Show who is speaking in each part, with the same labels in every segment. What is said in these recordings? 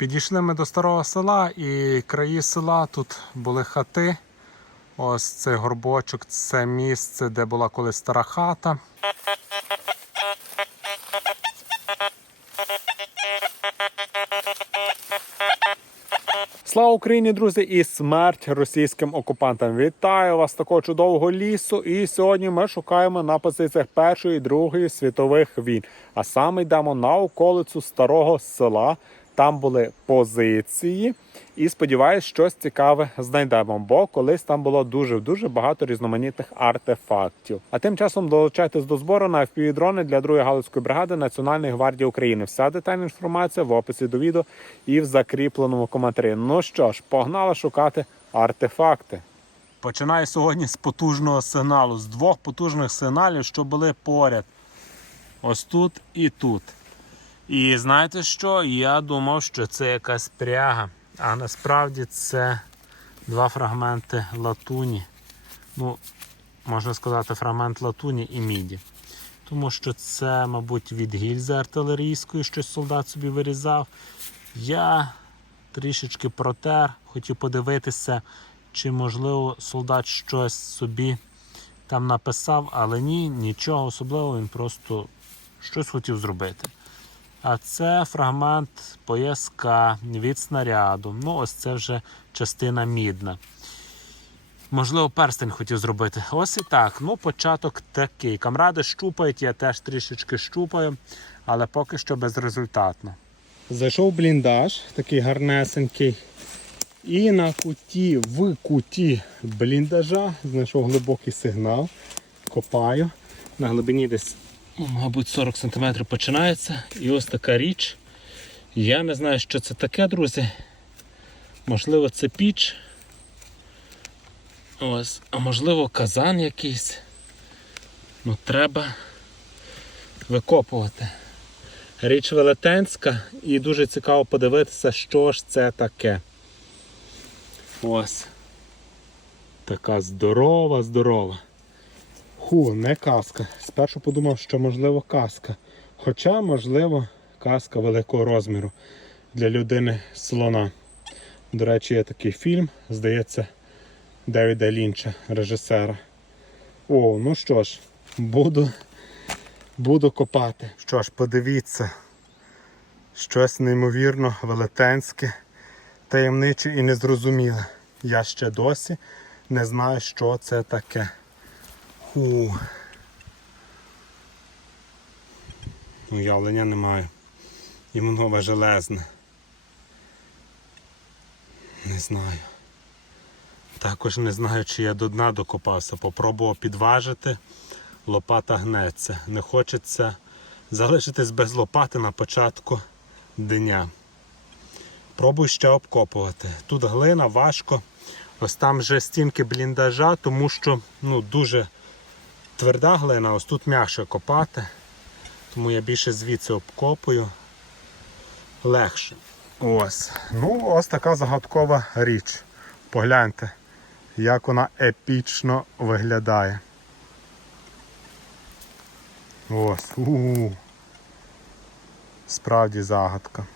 Speaker 1: Підійшли ми до старого села і краї села тут були хати. Ось цей горбочок, це місце, де була колись стара хата. Слава Україні, друзі, і смерть російським окупантам. Вітаю вас такого чудового лісу. І сьогодні ми шукаємо на позиціях Першої і Другої світових війн. А саме йдемо на околицю старого села. Там були позиції, і сподіваюсь, щось цікаве знайдемо. Бо колись там було дуже дуже багато різноманітних артефактів. А тим часом долучайтесь до збору на FPV-дрони для другої галицької бригади Національної гвардії України. Вся детальна інформація в описі до відео і в закріпленому коментарі. Ну що ж, погнали шукати артефакти. Починаю сьогодні з потужного сигналу, з двох потужних сигналів, що були поряд. Ось тут і тут. І знаєте що? Я думав, що це якась пряга. А насправді це два фрагменти латуні. Ну, можна сказати, фрагмент латуні і міді. Тому що це, мабуть, від гільзи артилерійської, щось солдат собі вирізав. Я трішечки протер, хотів подивитися, чи можливо солдат щось собі там написав, але ні, нічого особливого, він просто щось хотів зробити. А це фрагмент пояска від снаряду. Ну, ось це вже частина мідна. Можливо, перстень хотів зробити. Ось і так. Ну, початок такий. Камради щупають, я теж трішечки щупаю, але поки що безрезультатно. Зайшов бліндаж, такий гарнесенький. І на куті, в куті бліндажа знайшов глибокий сигнал. Копаю. На глибині десь мабуть, 40 см починається. І ось така річ. Я не знаю, що це таке, друзі. Можливо, це піч. Ось, а можливо, казан якийсь. Ну, треба викопувати. Річ велетенська і дуже цікаво подивитися, що ж це таке. Ось. Така здорова, здорова. Ху, не каска. Спершу подумав, що можливо каска. Хоча, можливо, каска великого розміру для людини слона. До речі, є такий фільм, здається, Девіда Лінча, режисера. О, ну що ж, буду, буду копати. Що ж, подивіться, щось неймовірно велетенське, таємниче і незрозуміле. Я ще досі не знаю, що це таке. Ху. Уявлення немає. Імунове железне. Не знаю. Також не знаю, чи я до дна докопався. Попробував підважити. Лопата гнеться. Не хочеться залишитись без лопати на початку дня. Пробую ще обкопувати. Тут глина важко. Ось там вже стінки бліндажа, тому що ну, дуже тверда глина, ось тут м'якше копати, тому я більше звідси обкопую. Легше. Ось. Ну, ось така загадкова річ. Погляньте, як вона епічно виглядає. Ось. У-у-у. Справді загадка.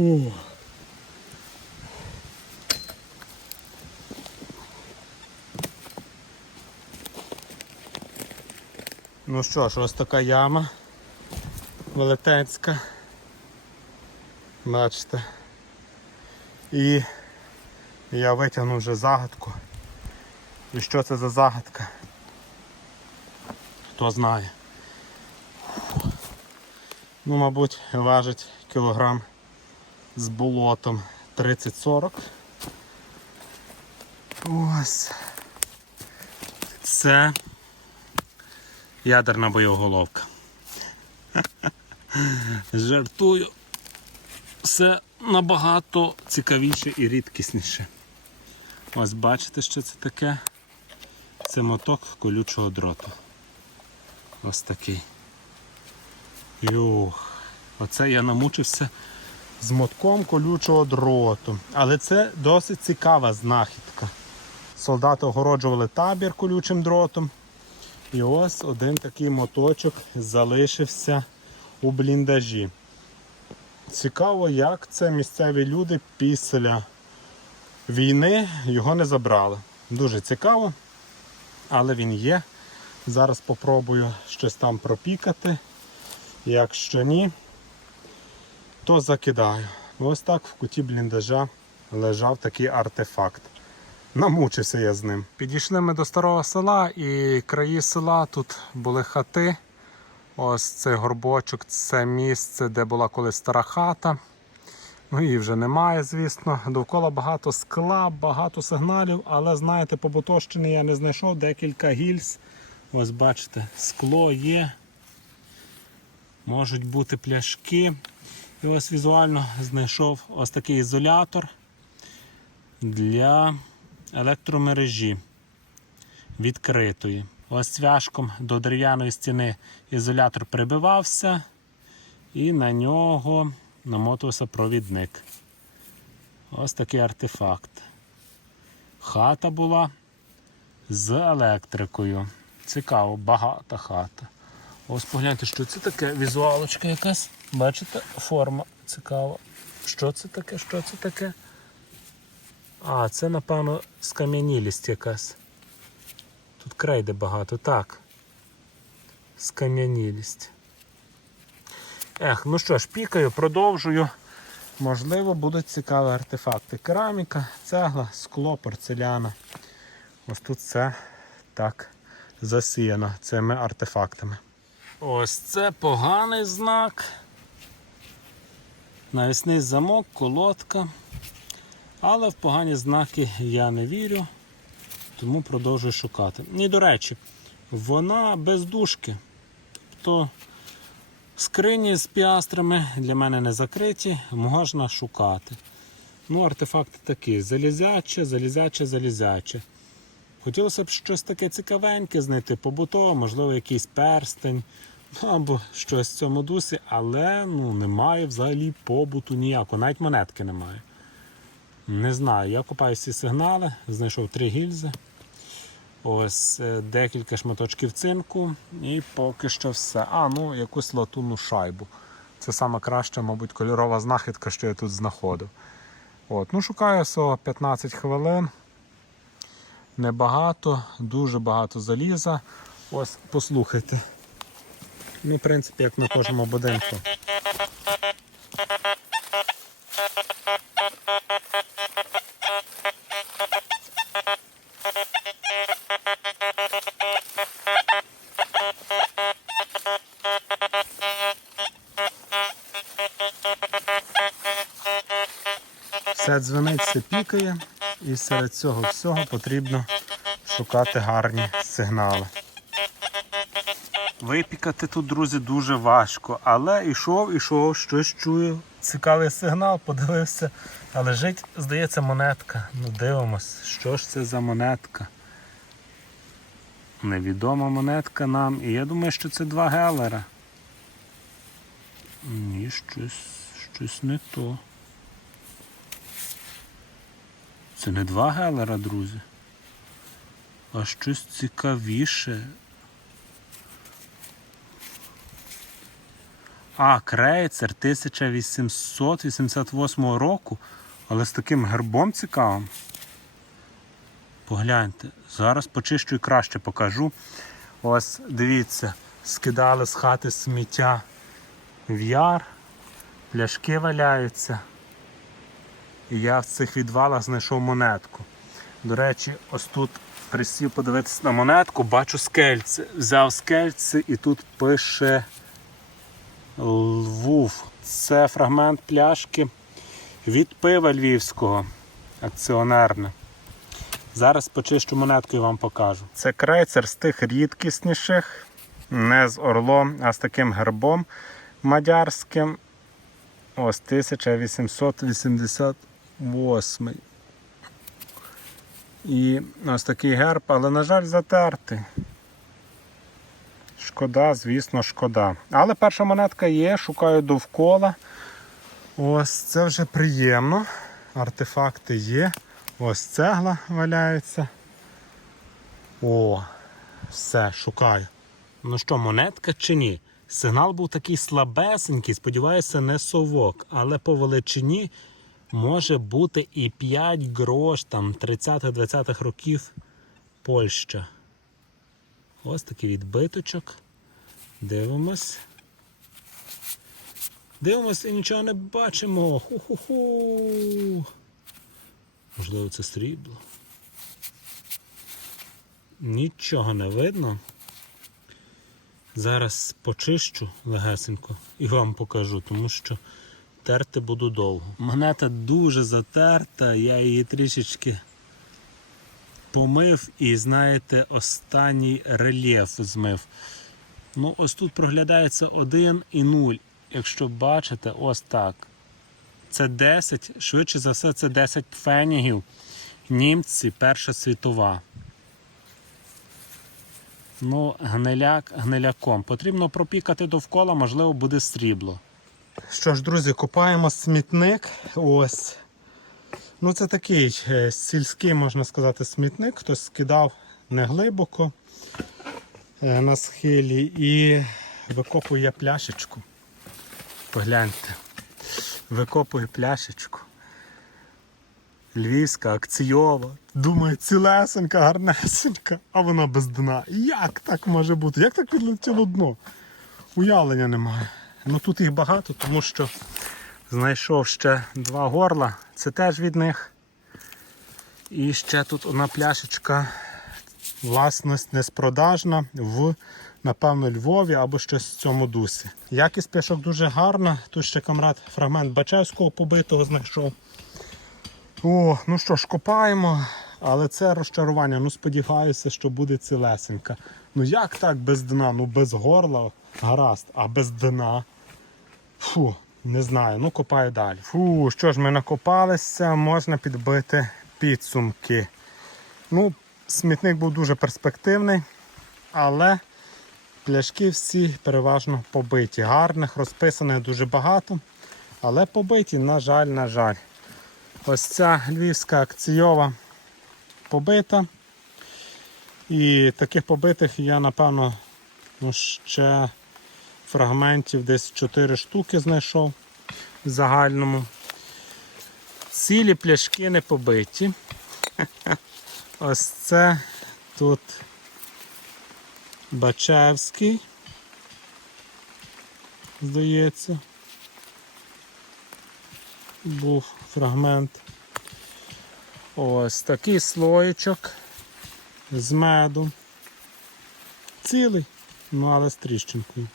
Speaker 1: Ух. Ну що ж, ось така яма велетенська. Бачите. І я витягнув вже загадку. І що це за загадка? Хто знає. Ну, мабуть, важить кілограм з болотом 30-40. Ось. Це ядерна боєголовка. Жартую. Все набагато цікавіше і рідкісніше. Ось бачите, що це таке? Це моток колючого дроту. Ось такий. Юх. Оце я намучився з мотком колючого дроту. Але це досить цікава знахідка. Солдати огороджували табір колючим дротом. І ось один такий моточок залишився у бліндажі. Цікаво, як це місцеві люди після війни його не забрали. Дуже цікаво, але він є. Зараз спробую щось там пропікати. Якщо ні, то закидаю. Ось так в куті бліндажа лежав такий артефакт. Намучився я з ним. Підійшли ми до старого села і краї села тут були хати. Ось цей горбочок, це місце, де була колись стара хата. Ну її вже немає, звісно. Довкола багато скла, багато сигналів, але знаєте, по Ботовщині я не знайшов декілька гільз. Ось бачите, скло є. Можуть бути пляшки. І ось візуально знайшов ось такий ізолятор для електромережі відкритої. Ось цвяшком до дерев'яної стіни ізолятор прибивався, і на нього намотувався провідник. Ось такий артефакт. Хата була з електрикою. Цікаво, багата хата. Ось погляньте, що це таке? Візуалочка якась. Бачите, форма цікава. Що це таке? Що це таке? А, це, напевно, скам'янілість якась. Тут крейди багато, так. Скам'янілість. Ех, ну що ж, пікаю, продовжую. Можливо, будуть цікаві артефакти. Кераміка, цегла, скло, порцеляна. Ось тут це так засіяно цими артефактами. Ось це поганий знак. Навісний замок, колодка. Але в погані знаки я не вірю, тому продовжую шукати. І до речі, вона без дужки. Тобто скрині з піастрами для мене не закриті, можна шукати. Ну, артефакти такі: залізяче, залізяче, залізяче. Хотілося б щось таке цікавеньке знайти, побутове, можливо, якийсь перстень, або щось в цьому дусі, але ну, немає взагалі побуту ніякого, навіть монетки немає. Не знаю, я купаю всі сигнали, знайшов три гільзи. Ось е, декілька шматочків цинку і поки що все. А, ну якусь латунну шайбу. Це саме краща, мабуть, кольорова знахідка, що я тут знаходив. От, ну Шукаю всього 15 хвилин. Небагато, дуже багато заліза. Ось, послухайте. Ну, в принципі, як на кожному будинку. Все дзвенить, все пікає, і серед цього всього потрібно шукати гарні сигнали. Випікати тут, друзі, дуже важко, але ішов, ішов, щось чую. Цікавий сигнал, подивився. А лежить, здається, монетка. Ну, дивимось, що ж це за монетка. Невідома монетка нам. І я думаю, що це два гелера. Ні, щось, щось не то. Це не два гелера, друзі. А щось цікавіше. А, крейцер 1888 року, але з таким гербом цікавим. Погляньте, зараз почищу і краще покажу. Ось дивіться, скидали з хати сміття в яр, пляшки валяються. І я в цих відвалах знайшов монетку. До речі, ось тут присів подивитися на монетку, бачу скельце. Взяв скельце і тут пише Львов. Це фрагмент пляшки від пива львівського акціонерне. Зараз почищу монетку і вам покажу. Це крейцер з тих рідкісніших, не з орлом, а з таким гербом мадярським. Ось 1888. І ось такий герб, але, на жаль, затертий. Шкода, звісно, шкода. Але перша монетка є, шукаю довкола. Ось це вже приємно. Артефакти є. Ось цегла валяється. О, все, шукаю. Ну що, монетка чи ні? Сигнал був такий слабесенький, сподіваюся, не совок, але по величині може бути і 5 грош там 30-20-х років Польща. Ось такий відбиточок. Дивимось. Дивимось і нічого не бачимо. Ху-ху-ху. Можливо, це срібло. Нічого не видно. Зараз почищу легесенько і вам покажу, тому що терти буду довго. Монета дуже затерта, я її трішечки помив і, знаєте, останній рельєф змив. Ну, ось тут проглядається 1 і 0. Якщо бачите, ось так. Це 10, швидше за все, це 10 пфенігів. Німці, Перша світова. Ну, гниляк гниляком. Потрібно пропікати довкола, можливо, буде срібло. Що ж, друзі, копаємо смітник. Ось. Ну, це такий е, сільський, можна сказати, смітник. Хтось скидав неглибоко е, на схилі і викопує пляшечку. Погляньте. Викопує пляшечку. Львівська, акційова. Думаю, цілесенька, гарнесенька, а вона без дна. Як так може бути? Як так відлетіло дно? Уявлення немає. Ну тут їх багато, тому що знайшов ще два горла. Це теж від них. І ще тут одна пляшечка. Власність неспродажна в, напевно, Львові або щось в цьому дусі. Якість пішок дуже гарна. Тут ще камрад фрагмент Бачевського побитого знайшов. О, ну що ж, копаємо, але це розчарування. Ну сподіваюся, що буде цілесенька. Ну як так без дна? Ну без горла гаразд, а без дна. Фу, не знаю, ну копаю далі. Фу, що ж, ми накопалися, можна підбити підсумки. Ну, смітник був дуже перспективний, але пляшки всі переважно побиті. Гарних, розписаних дуже багато, але побиті, на жаль, на жаль. Ось ця львівська акційова побита. І таких побитих я, напевно, ну, ще фрагментів десь 4 штуки знайшов в загальному. Цілі пляшки не побиті. Ось це тут Бачевський, здається був фрагмент. Ось такий слоєчок з меду. Цілий, ну але з тріщинкою.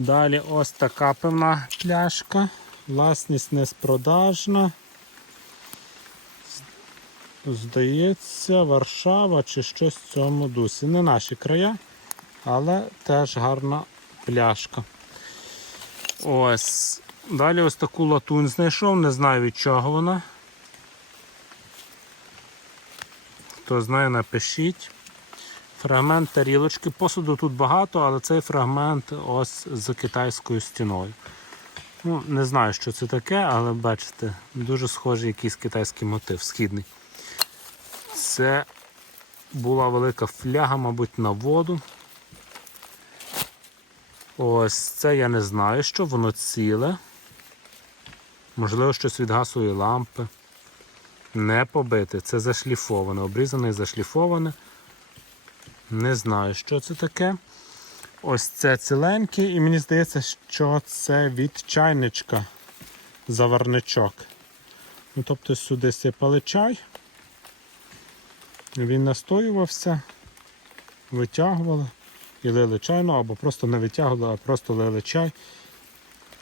Speaker 1: Далі ось така певна пляшка. Власність неспродажна. Здається, Варшава чи щось в цьому дусі. Не наші края, але теж гарна пляшка. Ось. Далі ось таку латунь знайшов, не знаю від чого вона. Хто знає, напишіть. Фрагмент тарілочки. Посуду тут багато, але цей фрагмент ось з китайською стіною. Ну, Не знаю, що це таке, але бачите, дуже схожий якийсь китайський мотив, східний. Це була велика фляга, мабуть, на воду. Ось це я не знаю, що воно ціле. Можливо, щось від газової лампи. Не побите. Це зашліфоване. Обрізане і зашліфоване. Не знаю, що це таке. Ось це ціленьке, і мені здається, що це від чайничка заварничок. Ну, Тобто сюди сипали чай. Він настоювався, витягували і лили чайну, або просто не витягували, а просто лили чай.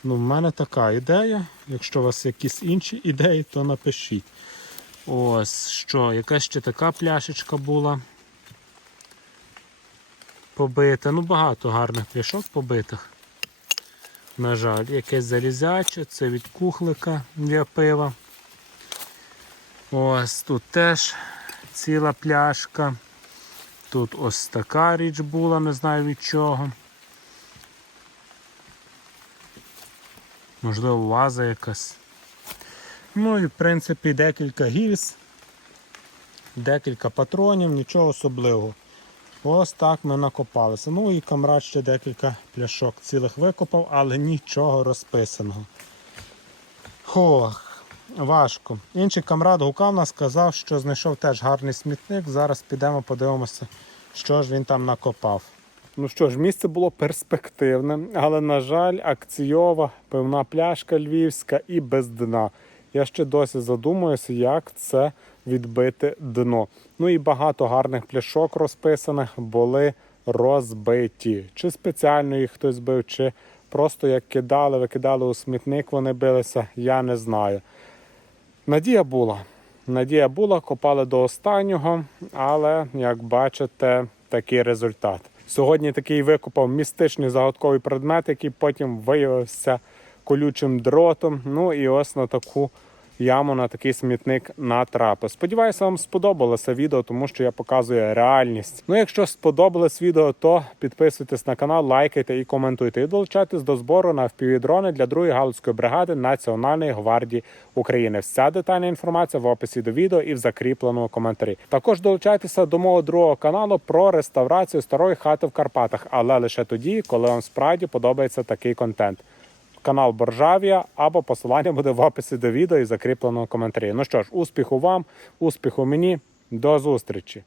Speaker 1: Ну, в мене така ідея. Якщо у вас якісь інші ідеї, то напишіть. Ось що, якась ще така пляшечка була. Побита. Ну, багато гарних пляшок побитих. На жаль, якесь залізяче, це від кухлика для пива. Ось тут теж ціла пляшка. Тут ось така річ була, не знаю від чого. Можливо, ваза якась. Ну і в принципі декілька гільз, декілька патронів, нічого особливого. Ось так ми накопалися. Ну і камрад ще декілька пляшок цілих викопав, але нічого розписаного. Хох, важко. Інший камрад гукав нас, сказав, що знайшов теж гарний смітник. Зараз підемо подивимося, що ж він там накопав. Ну що ж, місце було перспективне, але, на жаль, акційова пивна пляшка львівська і без дна. Я ще досі задумуюся, як це відбити дно. Ну і багато гарних пляшок розписаних були розбиті. Чи спеціально їх хтось збив, чи просто як кидали, викидали у смітник, вони билися, я не знаю. Надія була. Надія була, копали до останнього, але, як бачите, такий результат. Сьогодні такий викопав містичний загадковий предмет, який потім виявився колючим дротом. Ну і ось на таку яму, на такий смітник натрапив. Сподіваюся, вам сподобалося відео, тому що я показую реальність. Ну, якщо сподобалось відео, то підписуйтесь на канал, лайкайте і коментуйте. І долучайтесь до збору на впівдрони для другої галузької бригади Національної гвардії України. Вся детальна інформація в описі до відео і в закріпленому коментарі. Також долучайтеся до мого другого каналу про реставрацію старої хати в Карпатах, але лише тоді, коли вам справді подобається такий контент. Канал Боржавія або посилання буде в описі до відео і закріпленому коментарі. Ну що ж, успіху вам, успіху мені, до зустрічі!